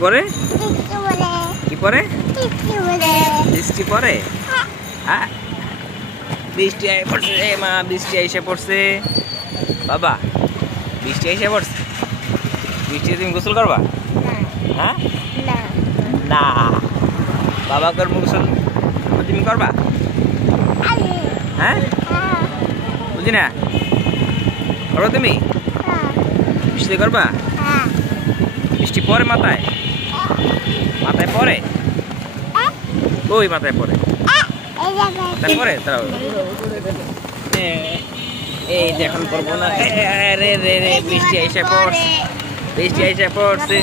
করে কি পরে বৃষ্টি পরে হ্যাঁ বৃষ্টি আই পড়ছে মা বৃষ্টি এসে পড়ছে বাবা বৃষ্টি এসে পড়ছে বৃষ্টি তুমি গোসল করবা হ্যাঁ না বাবা করবো গোসল তুমি করবা হ্যাঁ বুঝি না করো তুমি বৃষ্টি করবা বৃষ্টি পরে মাথায় মাথায় পরে ওই মাথায় পরে তারপরে এই যে এখন করবো না রে রে রে বৃষ্টি এসে পড়ছে বৃষ্টি এসে পড়ছে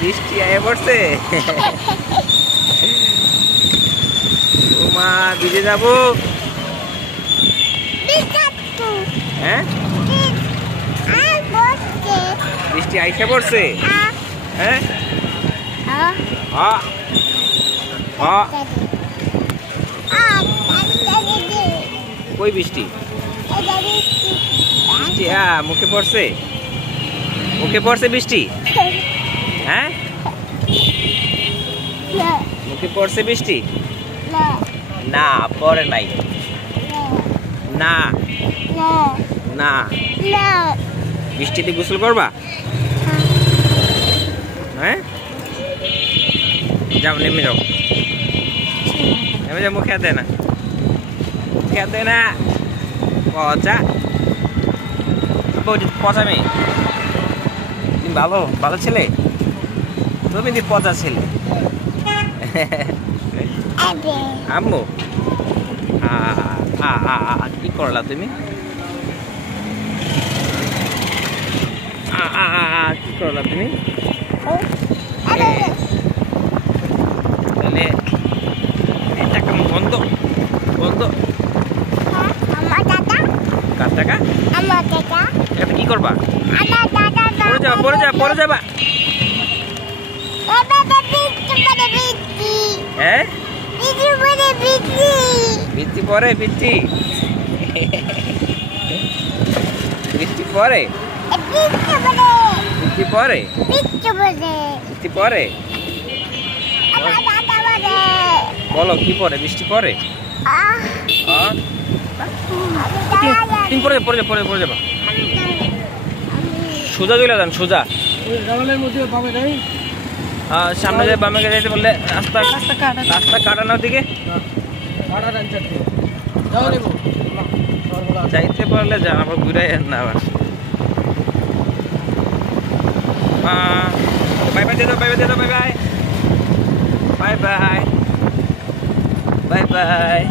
বৃষ্টি আয়ে পড়ছে মা ভিজে যাবো হ্যাঁ বৃষ্টি আইসে পড়ছে হ্যাঁ কই বৃষ্টি বৃষ্টি মুখে পড়ছে বৃষ্টি হ্যাঁ মুখে পড়ছে বৃষ্টি না পড়ে নাই না না বৃষ্টিতে গোসল করবা হ্যাঁ যাও নেমে যাও মুখে হাত দেয় না মুখে হাত দেয় না পচা পচা মেয়ে তুমি ভালো ছেলে তুমি দি পচা ছেলে আম্মু কি করলা তুমি কি করলা তুমি তাহলে বন্ধ কার টাকা এটা কি করবা পরে যাবা হ্যাঁ বৃষ্টি পরে বৃষ্টি পরে বলো কি পরে বৃষ্টি পরে পরে যাবা সোজা চলে যান সোজা সামনে যে বামে যাইতে বললে রাস্তা কাটানোর দিকে যাইতে পারলে যান আবার ঘুরে না আবার বাই বাই দিয়ে দাও বাই বাই বাই বাই